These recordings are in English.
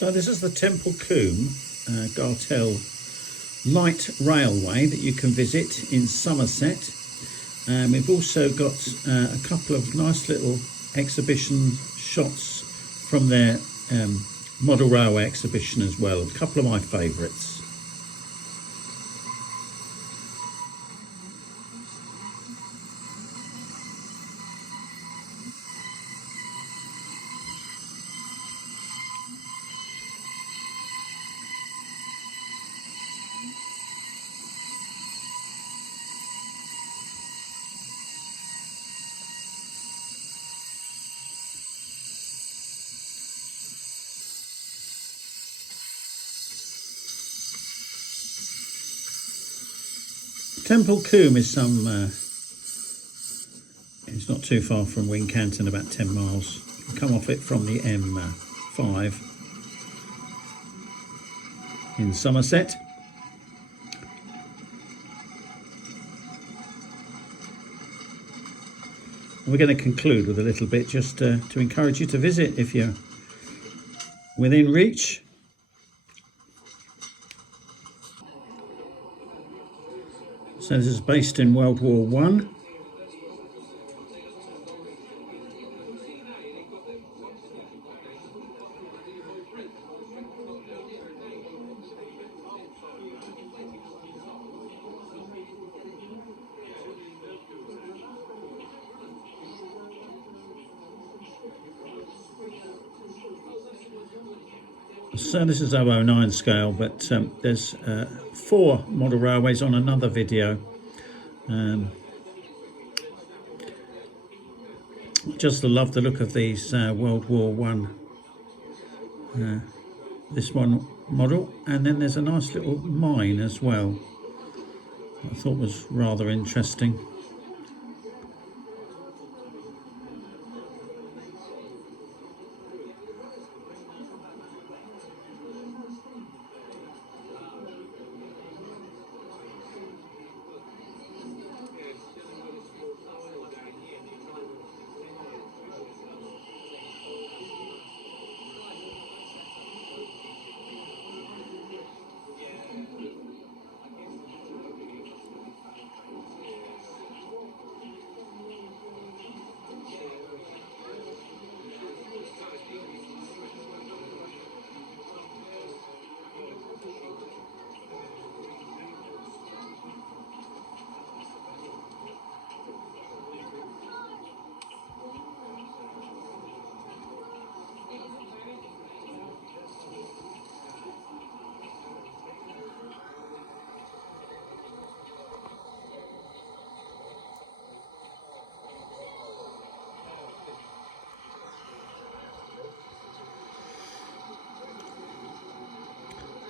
So this is the Temple Combe Gartell Light Railway that you can visit in Somerset. We've also got a couple of nice little exhibition shots from their model railway exhibition as well, a couple of my favourites. Temple Combe is it's not too far from Wincanton, about 10 miles. You can come off it from the M5 in Somerset. We're going to conclude with a little bit just to encourage you to visit if you're within reach. So this is based in World War I. So this is 009 scale, but there's 4 model railways on another video. Just love the look of these World War I. This one model, and then there's a nice little mine as well. I thought was rather interesting.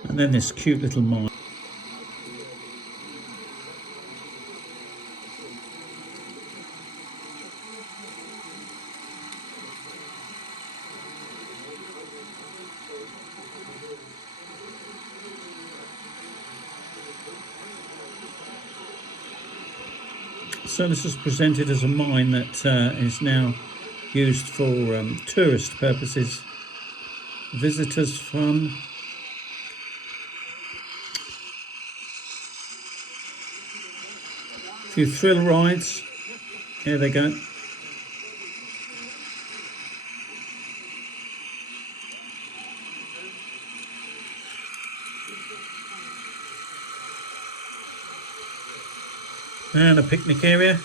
And then this cute little mine. So this is presented as a mine that is now used for tourist purposes, visitors' fun. A few thrill rides. Here they go. And a picnic area.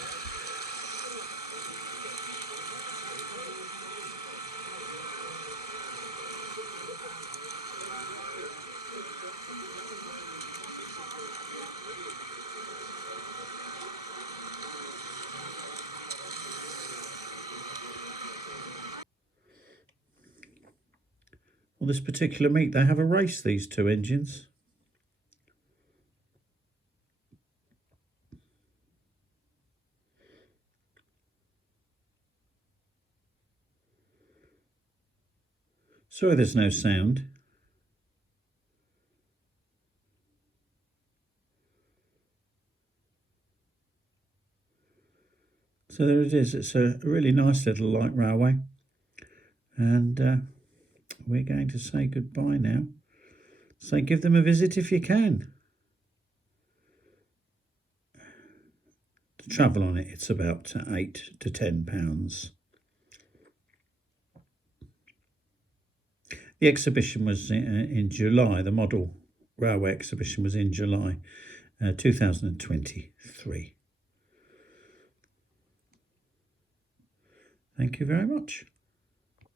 Well, this particular meet, they have a race, these 2 engines. Sorry there's no sound. So there it is. It's a really nice little light railway, and we're going to say goodbye now. So give them a visit if you can. To travel on it, it's about £8 to £10. The exhibition was in July. The model railway exhibition was in July 2023. Thank you very much.